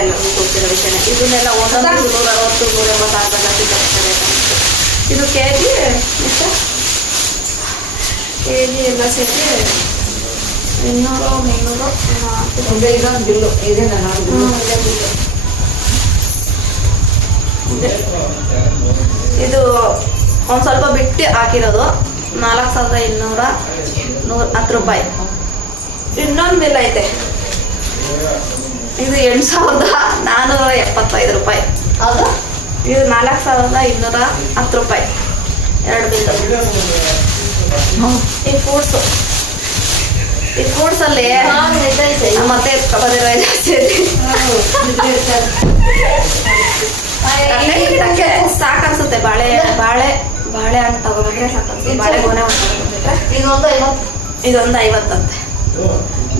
ಎಲ್ಲ ಗೊತ್ತಿರೋ ವಿಷಯನೇ. ಇದನ್ನೆಲ್ಲ ಒಂದೊಂದು 160, 180 ಜಾಸ್ತಿ ತರ್ತಾರೆ. ಇದು ಕೆಜಿ ಎಷ್ಟು? ಕೆಜಿ ಎಲ್ಲ ಸೇರಿ 200, 300 ಇದೊಂದು ಬಿಲ್ಲು ಇದೆ. ಇದು ಒಂದು ಸ್ವಲ್ಪ ಬಿಟ್ಟು ಹಾಕಿರೋದು 4210 ರೂಪಾಯಿ. ಇನ್ನೊಂದು ಬಿಲ್ ಐತೆ, ಇದು 8475 ರೂಪಾಯಿ. ಹೌದು, ಇದು 4210 ರೂಪಾಯಿ. 2 ಬಿಲ್. ಈ ಫ್ರೂಟ್ಸಲ್ಲಿ ಮತ್ತೆ ಎತ್ಕೊಬೋದಿರೋ ಜಾಸ್ತಿ ಐತೆ. ಸಾಕು ಅನ್ಸುತ್ತೆ. ಬಾಳೆ ಹಣ್ಣು ತಗೊಬಂದ್ರೆ ಸಾಕು ಅನ್ಸುತ್ತೆ. ಬಾಳೆ ಗೊನೆ ಇದೊಂದು 50 ಅಂತೆ.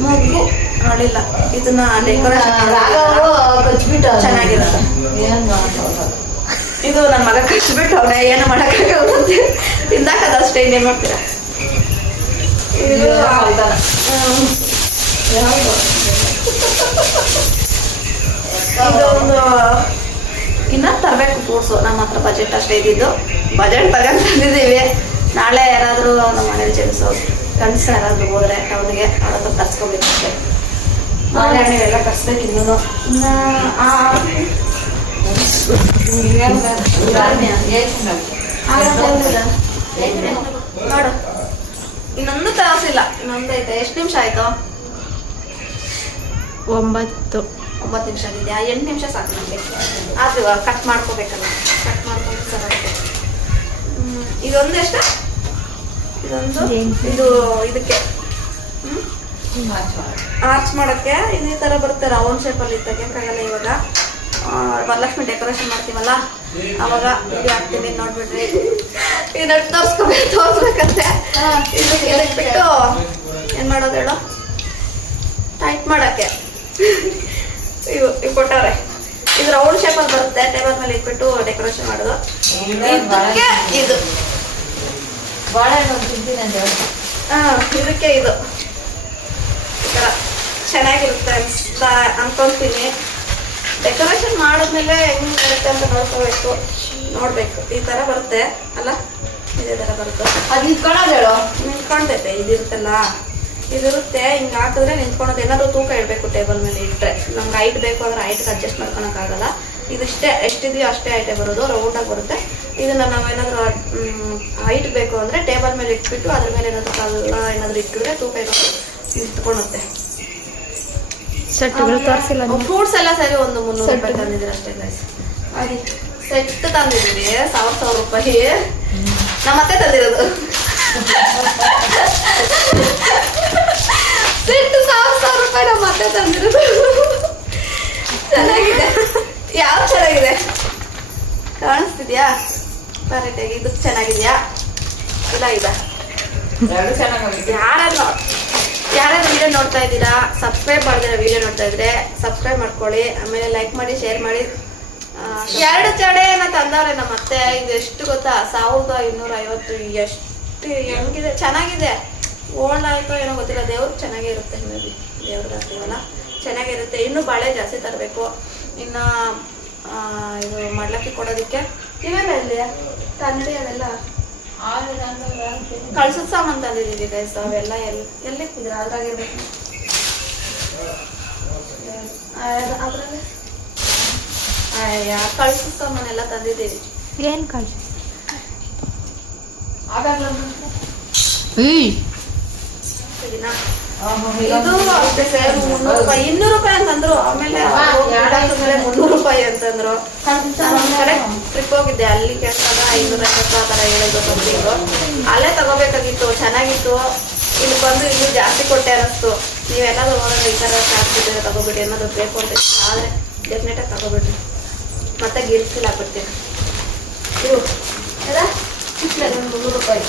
ಮುಗ್ಗು ನೋಡಿಲ್ಲ. ಇದನ್ನ ಡೆಕೋರೇಷನ್ ಚೆನ್ನಾಗಿರುತ್ತೆ. ಇದು ನನ್ನ ಮಗ ಕಚ್ಬಿಟ್ಟು ಅವನೇ ಏನು ಮಾಡೋಕ್ಕಾಗಲ್ಲಂತೆ. ತಿಂದಾಕದಷ್ಟೇ, ಇನ್ನೇನು ಮಾಡ್ತೀರಾ? ಇದೊಂದು ಇನ್ನ ತರಬೇಕು ಫ್ರೂಟ್ಸು. ನಮ್ಮ ಹತ್ರ ಬಜೆಟ್ ಅಷ್ಟೇ ಇದ್ದಿದ್ದು. ಬಜೆಟ್ ತಂದಿದ್ದೀವಿ. ನಾಳೆ ಯಾರಾದರೂ ನಮ್ಮ ಮನೇಲಿ ಗಂಡಸ ಯಾರಾದರೂ ಹೋದ್ರೆ ಟೌನ್ಗೆ ಅವ್ರ ಹತ್ರ ತರ್ಸ್ಕೊಬೇಕು ಅಷ್ಟೇ. ನಾಳೆ ನೀವೆಲ್ಲ ತರಿಸ್ಬೇಕು. ಇನ್ನೂ ನೋಡು, ಇನ್ನೊಂದು ತರಿಸಿಲ್ಲ. ಇನ್ನೊಂದು ಐತೆ. ಎಷ್ಟು ನಿಮಿಷ ಆಯ್ತು? 9 ನಿಮಿಷ ಆಗಿದೆಯಾ? 8 ನಿಮಿಷ ಸಾಕು ನಮಗೆ. ಆದ್ರೂ ಕಟ್ ಮಾಡ್ಕೋಬೇಕಲ್ಲ. ಕಟ್ ಮಾಡ್ಕೊಂಡು ಸರಿಯಾಗುತ್ತೆ. ಇದೊಂದು ಎಷ್ಟು? ಇದೊಂದು ಇದಕ್ಕೆ ಆರ್ಚ್ ಮಾಡೋಕ್ಕೆ ಇದೇ ಥರ ಬರುತ್ತೆ. ರೌಂಡ್ ಶೇಪಲ್ಲಿ ತೆಗಿಯೋಕ್ಕಾಗಲ್ಲ. ಇವಾಗ ವರಲಕ್ಷ್ಮಿ ಡೆಕೋರೇಷನ್ ಮಾಡ್ತೀವಲ್ಲ ಅವಾಗ ಇದು ಹಾಕ್ತೀನಿ. ನೋಡ್ಬಿಡ್ರಿ, ಇದನ್ನ ತೋರಿಸ್ಬೇಕಂತೆ. ಇದಕ್ಕೆ ಬಿಟ್ಟು ಏನು ಮಾಡೋದು ಹೇಳೋ? ಟೈಟ್ ಮಾಡೋಕ್ಕೆ ಇವು ಕೊಟ್ಟವ್ರೆ. ಇದು ರೌಂಡ್ ಶೇಪಲ್ಲಿ ಬರುತ್ತೆ. ಟೇಬಲ್ ಮೇಲೆ ಇಟ್ಬಿಟ್ಟು ಡೆಕೋರೇಷನ್ ಮಾಡೋದು. ಇದು ಇದಕ್ಕೆ ಇದು ಈ ಥರ ಚೆನ್ನಾಗಿರುತ್ತೆ ಅನ್ಕೊಂತೀನಿ. ಡೆಕೋರೇಷನ್ ಮಾಡಿದ್ಮೇಲೆ ಹೆಂಗಿರುತ್ತೆ ಅಂತ ನೋಡ್ಬೇಕು. ಈ ಥರ ಬರುತ್ತೆ ಅಲ್ಲ, ಇದೇ ಥರ ಬರುತ್ತೆ. ಅದು ನಿಂತ್ಕೊಳ್ಳೋದು ಹೇಳು. ನಿಂತ್ಕೊಂಡೈತೆ. ಇದಿರುತ್ತಲ್ಲ, ಇದಿರುತ್ತೆ. ಹಿಂಗೆ ಹಾಕಿದ್ರೆ ನಿಂತ್ಕೊಳೋದು. ಏನಾದರೂ ತೂಕ ಇಡಬೇಕು ಟೇಬಲ್ ಮೇಲೆ ಇಟ್ಟರೆ. ನಮ್ಗೆ ಹೈಟ್ ಬೇಕು ಅಂದರೆ ಹೈಟ್ಗೆ ಅಡ್ಜಸ್ಟ್ ಮಾಡ್ಕೊಳಕ್ಕಾಗಲ್ಲ. ಇದಿಷ್ಟೇ ಎಷ್ಟಿದೆಯೋ ಅಷ್ಟೇ ಹೈಟೇ ಬರೋದು. ರೌಂಡಾಗಿ ಬರುತ್ತೆ. ಇದನ್ನ ನಾವೇನಾದರೂ ಹೈಟ್ ಬೇಕು ಅಂದರೆ ಟೇಬಲ್ ಮೇಲೆ ಇಟ್ಬಿಟ್ಟು ಅದ್ರ ಮೇಲೆ ಏನಾದರೂ ಕಲ್ಲ ಏನಾದರೂ ಇಟ್ಟಿದ್ರೆ ತೂಕ ಇರೋದು ನಿಂತ್ಕೊಳುತ್ತೆ. ಸೆಟ್ಗಳು ತೋರಿಸಿಲ್ಲ. ಫ್ರೂಟ್ಸ್ ಎಲ್ಲ ಸೇರಿ ಒಂದು 300 ರೂಪಾಯಿ ತಂದಿದ್ದೀರಿ ಅಷ್ಟೇ ಗೈಸ್. ಅದೇ ಸೆಟ್ ತಂದಿದ್ದೀವಿ 1000 ರೂಪಾಯಿ. ನಮ್ಮ ಅತ್ತೆ ತಂದಿರೋದು ಸೆಟ್ 1000 ರೂಪಾಯಿ. ನಮ್ಮ ಅತ್ತೆ ತಂದಿರೋದು. ಚೆನ್ನಾಗಿದೆ. ಯಾವ್ದು ಚೆನ್ನಾಗಿದೆ ಕಾಣಿಸ್ತಿದ್ಯಾ? ಕರೆಕ್ಟಾಗಿ ಇದು ಚೆನ್ನಾಗಿದ್ಯಾ? ಇಲ್ಲ ಇದೆ. ಯಾರಾದ್ರೂ ವಿಡಿಯೋ ನೋಡ್ತಾ ಇದ್ದೀರಾ, ಸಬ್ಸ್ಕ್ರೈಬ್ ಮಾಡಿದ್ರೆ ವಿಡಿಯೋ ನೋಡ್ತಾ ಇದ್ರೆ ಸಬ್ಸ್ಕ್ರೈಬ್ ಮಾಡ್ಕೊಳ್ಳಿ. ಆಮೇಲೆ ಲೈಕ್ ಮಾಡಿ, ಶೇರ್ ಮಾಡಿ. 2 ಜಡೆನ ತಂದವ್ರೆ ನಮ್ಮ ಅತ್ತೆ. ಇದು ಎಷ್ಟು ಗೊತ್ತಾ? 1250. ಎಷ್ಟು ಹೆಂಗಿದೆ, ಚೆನ್ನಾಗಿದೆ. ಓಲ್ಡ್ ಆಯ್ತೋ ಏನೋ ಗೊತ್ತಿಲ್ಲ. ದೇವ್ರಿಗೆ ಚೆನ್ನಾಗೇ ಇರುತ್ತೆ. ಮೇ ಬಿ ದೇವ್ರಿಗೆ ಹಾಕ್ತೀವಲ್ಲ ಚೆನ್ನಾಗಿರುತ್ತೆ. ಇನ್ನೂ ಬಾಳೆ ಜಾಸ್ತಿ ತರಬೇಕು. ಇನ್ನು ಇದು ಮಡ್ಲಕ್ಕಿ ಕೊಡೋದಕ್ಕೆ ಇವೆಲ್ಲ ಇಲ್ಲಿ ತಂದಿ ಅವೆಲ್ಲ ಕಳ್ಸದ ಸಾಮಾನು ತಂದಿದ್ದೀವಿ ಗೈಸ್. ಅವೆಲ್ಲ ಎಲ್ಲಿತ್ತಿದ್ರ ಅದ್ರಾಗಿರ್ಬೇಕು. ಅದ್ರಲ್ಲಿ ಕಳ್ಸದ ಸಾಮಾನೆಲ್ಲ ತಂದಿದ್ದೀವಿ. ಏನು ಕಳ್ಸ ಇದು ಅಷ್ಟೇ ಸೇರ್ 300 ರೂಪಾಯಿ, 200 ರೂಪಾಯಿ ಅಂತಂದ್ರು. ಆಮೇಲೆ 300 ರೂಪಾಯಿ ಅಂತಂದ್ರು. ಒಂದ್ ಕಡೆ ಟ್ರಿಪ್ ಹೋಗಿದ್ದೆ, ಅಲ್ಲಿ ಕೇಳಿದಾಗ 550 ಆ ಥರ ಹೇಳಿದ್ರು ಬಂದಿದ್ರು. ಅಲ್ಲೇ ತಗೋಬೇಕಾಗಿತ್ತು, ಚೆನ್ನಾಗಿತ್ತು. ಇಲ್ಲಿ ಬಂದು ಇಲ್ಲಿ ಜಾಸ್ತಿ ಕೊಟ್ಟೆ ಅನ್ನಿಸ್ತು. ನೀವೆಲ್ಲಾದ್ರೂ ಹೋದಾಗ ಈ ಥರ ಜಾಸ್ತಿ ತಗೋಬಿಡಿ. ಏನಾದ್ರು ಬೇಕು ಅಂತ ಆದರೆ ಡೆಫಿನೆಟಾಗಿ ತಗೋಬಿಡ್ರಿ. ಮತ್ತೆ ಗಿಲ್ಸಿಲ್ ಹಾಕ್ಬಿಡ್ತೀನಿ. ಇವು ಎಲ್ಲ ಚಿಕ್ಕಲೆ 300 ರೂಪಾಯಿ.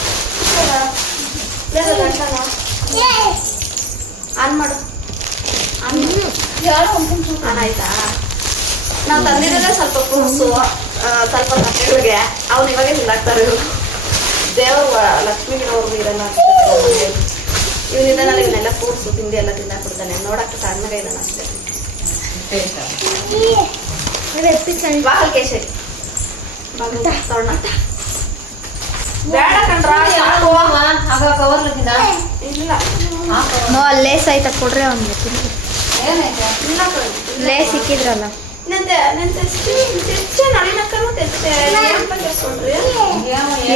ಆನ್ ಮಾಡು. ಆನ್ ಆಯ್ತಾ? ನಾವು ತಂದಿರೋದೇ ಸ್ವಲ್ಪ ಫ್ರೂಟ್ಸು, ಸ್ವಲ್ಪ ತಟ್ಟೆಗಳಿಗೆ. ಅವ್ನು ಇವಾಗೆ ತಿಂದಾಕ್ತಾರೆ ಇವರು. ದೇವರು ಲಕ್ಷ್ಮೀಗಿರೋರ್ಗು ಇರಲ್ಲ ಇವನಿದ್ದಾನಲ್ಲಿ ಇವನ್ನೆಲ್ಲ ಫ್ರೂಟ್ಸು ತಿಂಡಿ ಎಲ್ಲ ತಿಂದಾಕ್ಬಿಡ್ತಾನೆ. ನೋಡಕ್ಕೆ ಸಣ್ಣಗೆ ಇದ್ದಾನೆ ಅಷ್ಟೇ. ಬಾಗಲ್ ಕೇಸರಿ ಬಾಗಲ್ ತೋರಣ ಬೇಡ ಕಣ್ರ ಸಾಕು. ಇಲ್ಲ ನೋ ಅಲ್ಲಿ ಲೇಸ್ ಆಯ್ತಾ ಕೊಡ್ರಿ ಅವ್ನಿಗೆ ಇಲ್ಲ ಕಣೆ. ಲೇಸ್ ಸಿಕ್ಕಿದ್ರಲ್ಲ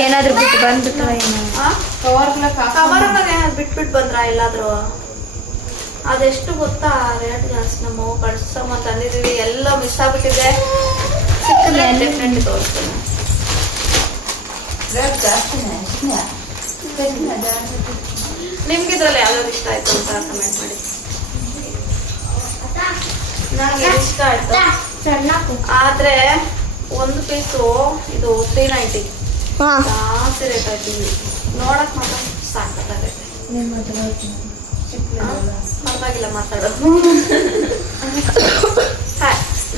ಏನಾದ್ರು ಬಿಟ್ಟು ಬಂದ್ಬಿಟ್ರ ಏನೋ ಬಿಟ್ಬಿಟ್ಟು ಬಂದ್ರ ಎಲ್ಲಾದ್ರು ಅದೆಷ್ಟು ಗೊತ್ತಾ ರೇಟ್ ಜಾಸ್ತಿ. ನಮ್ಮ ಕಳ್ಸಮ್ಮ ತಂದಿದೀವಿ ಎಲ್ಲ ಮಿಸ್ ಆಗ್ಬಿಟ್ಟಿದೆ. ಸಿಕ್ಕಿದ್ರೆ ಡೆಫಿನೆಟ್ಲಿ ತೋರಿಸ್ತೀನಿ. ನಿಮ್ಗಿದ್ರಲ್ಲಿ ಯಾವ್ಯಾವ್ದು ಇಷ್ಟ ಆಯ್ತು ಅಂತ ಕಮೆಂಟ್ ಮಾಡಿ. ನನಗೆ ಇಷ್ಟ ಆಯ್ತು ಆದ್ರೆ ಒಂದು ಪೀಸು ಇದು 390 ಜಾಸ್ತಿ ರೇಟ್ ಆಯ್ತು. ನೋಡಕ್ ಮಾತ್ರ ಸಾಕಾಗೈತೆ. ಪರವಾಗಿಲ್ಲ ಮಾತಾಡೋದು.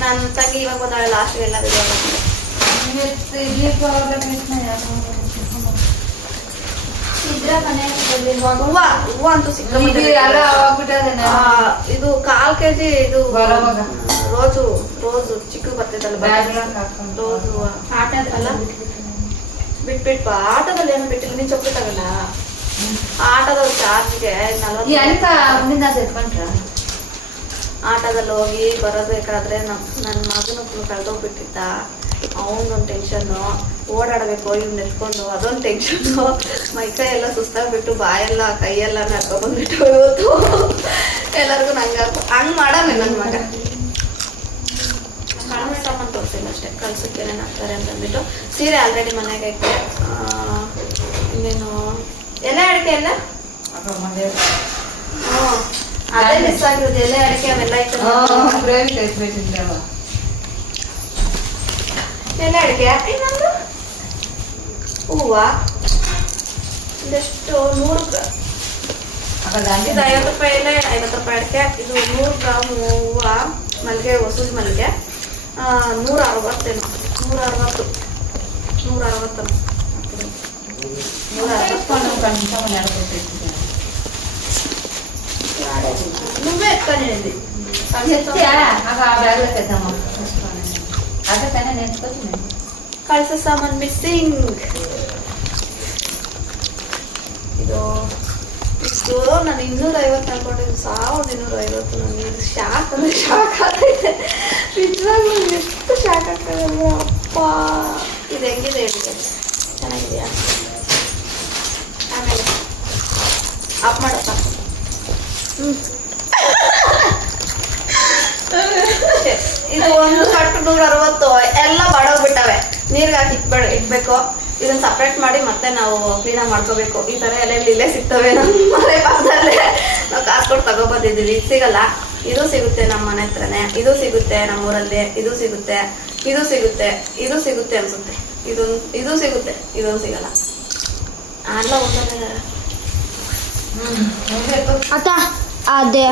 ನನ್ನ ತಂಗಿ ಇವಾಗ ಬಂದಾಳೆ ಲಾಸ್ಟ್ ಎಲ್ಲ ಹೂವು ಅಂತೂ ಸಿಕ್ಕ ಇದು 1/4 kg ಇದು ರೋಜು ಚಿಕ್ಕ ಬರ್ತಿದ್ದಲ್ಲ ರೋಜು ಅಲ್ಲ ಬಿಟ್ಬಿಟ್ಟು ಆಟೋದಲ್ಲಿ ಏನು ಬಿಟ್ಟಿಲ್ಲ. ನೀನ್ ಚೊಪ್ಪಿ ತಗಲ್ಲ ಆಟೋದ ಚಾರ್ಜ್ಗೆ 40 ಆಟೋದಲ್ಲಿ ಹೋಗಿ ಬರಬೇಕಾದ್ರೆ ನನ್ನ ಮಗನ ಕಳೆದೋಗ್ಬಿಟ್ಟಿದ್ದ. ಅವನೊಂದು ಟೆನ್ಷನ್ನು, ಓಡಾಡಬೇಕು ಇವ್ನ ನೆತ್ಕೊಂಡು ಅದೊಂದು ಟೆನ್ಷನ್ನು. ಮೈಕೈ ಎಲ್ಲ ಸುಸ್ತಾಗ್ಬಿಟ್ಟು ಬಾಯೆಲ್ಲ ಕೈಯೆಲ್ಲ ನಡ್ಕೊಂಡ್ಬಿಟ್ಟು ಇವತ್ತು ಎಲ್ಲರಿಗೂ ಹಂಗ್ ಮಾಡಾನೆ ನನ್ನ ಮಗ. ಸಾಮಾನು ತೋರಿಸಿಲ್ಲ ಅಷ್ಟೇ, ಕಳ್ಸಕ್ಕೆ ಏನೇನು ಹಾಕ್ತಾರೆ ಅಂತಂದ್ಬಿಟ್ಟು. ಸೀರೆ ಆಲ್ರೆಡಿ ಮನೆಗೆ ಐತೆ. ಇನ್ನೇನು ಎಲೆ ಅಡಿಕೆ ಎಲ್ಲ ಅದೇ ಮಿಸ್ ಆಗಿರೋದು. ಎಲೆ ಅಡಿಕೆ ಅವೆಲ್ಲ ಐತೆ. ಎಲೆ ಅಡಿಕೆ ಇನ್ನೊಂದು ಹೂವ ಇದೆಷ್ಟು 100 ಇದು 50 ರೂಪಾಯಿ ಎಲೆ 50 ರೂಪಾಯಿ ಅಡಿಕೆ. ಇದು 100 ಗ್ರಾಮ್ ಹೂವ ಮಲ್ಲಿಗೆ ಹೊಸೂಜಿ ಮಲ್ಲಿಗೆ 160 నువ్వే ఎత్తుకొని ಕಳ್ಸ ಸಾಮಾನ್ ಮಿಸ್ಸಿಂಗ್. ಇದು ನಾನು 250 ಅನ್ಕೊಂಡಿದ್ದು 1250. ನನಗೆ ಶಾಕ್ ಅಂದ್ರೆ ಶಾಕ್ ಆಗ್ತೈತೆ ನಿಜವಾಗ್ಲೂ. ಎಷ್ಟು ಶಾಕ್ ಆಗ್ತದೆ ಅಂದ್ರೆ ಅಪ್ಪ. ಇದು ಹೆಂಗಿದೆ ಹೇಳಿ, ಚೆನ್ನಾಗಿದೆಯಾ? ಆಮೇಲೆ ಆಫ್ ಮಾಡಪ್ಪ. ಇದು ಒಂದು ಕಟ್ಟು 160 ಎಲ್ಲ ಬಾಡೋಗ್ಬಿಟ್ಟವೆ. ನೀರ್ಗೆ ಹಾಕಿ ಇಟ್ಬೇಕು. ಇದನ್ನ ಸಪ್ರೇಟ್ ಮಾಡಿ ಮತ್ತೆ ನಾವು ಕ್ಲೀನಾಗಿ ಮಾಡ್ಕೋಬೇಕು. ಈ ತರ ಎಲ್ಲ ಇಲ್ಲೇ ಸಿಗ್ತವೆ ನಮ್ಮ ಮನೆ ಪಕ್ಕದಲ್ಲೇ. ನಾವು ಕಾಸು ಕೊಟ್ಟು ತಗೊಬಂದಿದ್ದೀವಿ. ಸಿಗಲ್ಲ. ಇದು ಸಿಗುತ್ತೆ ನಮ್ಮ ಮನೆ ಹತ್ರನೇ. ಇದು ಸಿಗುತ್ತೆ ನಮ್ಮೂರಲ್ಲಿ. ಇದು ಸಿಗುತ್ತೆ ಅನ್ಸುತ್ತೆ. ಇದು ಸಿಗುತ್ತೆ. ಇದೊಂದು ಸಿಗಲ್ಲ. ಅಲ್ಲ ಒಂದೊಂದೇ ಅತ್ತ ಅದೇ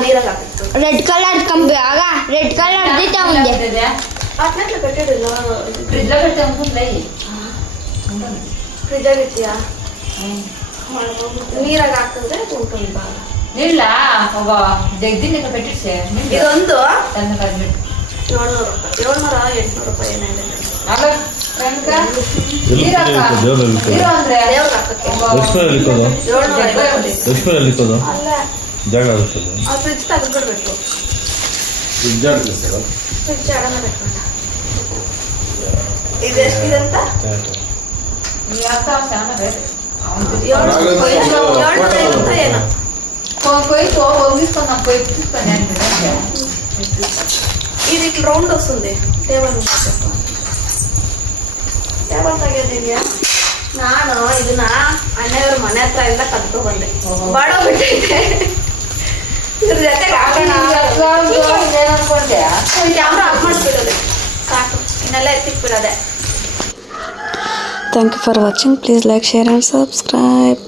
ರೆಡ್ ಕಲರ್ ಕಂಬಿ ಆಗ ರೆಡ್ ಕಲರ್ ದಿತ್ತ ಮುಂದೆ ಅಟ್ಲೇ ಕಟ್ಟಿಡಿಲ್ಲ. ಫ್ರಿಜ್ಜಾಗ ಇರ್ತೀಯಾ? ನೀರಾಗ ಹಾಕಿದ್ರೆ ಉಂಟು ಭಾಗ ಇಲ್ಲ. పెట్టించే ಇದೊಂದು ತನ್ನ 700 ರೂಪಾಯಿ 800 ರೂಪಾಯಿ ಏನಿದೆ. ಜಾಗ ಆಗುತ್ತದೆ. ಫ್ರಿಜ್ ತೆಗೆದ್ಬಿಡ್ಬೇಕು. ಫ್ರಿಜ್ ಅಡನ ಬಿಟ್ಕೊಂಡ. ಇದೆಷ್ಟಿದೆ ಅಂತ 750 ಏನೋ. ఇది ఇట్లా రౌండ్ వస్తుంది. టేబుల్ ತೆಗೆಯೋದಿದೆಯಾ? ನಾನು ಇದನ್ನ ಅಣ್ಣವ್ರ ಮನೆ ಹತ್ರ ಎಲ್ಲ ಕದ್ಕೊ ಬಂದೆ. ಬಾಡೋಗ್ಬಿಟ್ಟೈತೆ. ಇದ್ರ ಜೊತೆಗೆ ಹಾಕೋಣ ಕ್ಯಾಮ್ರಾ ಆಫ್ ಮಾಡಿಸ್ಬಿಡೋದೆ ಸಾಕು. ಇನ್ನೆಲ್ಲ ಎತ್ತಿಕ್ಬಿಡೋದೆ. Thank you for watching. Please like, share and subscribe.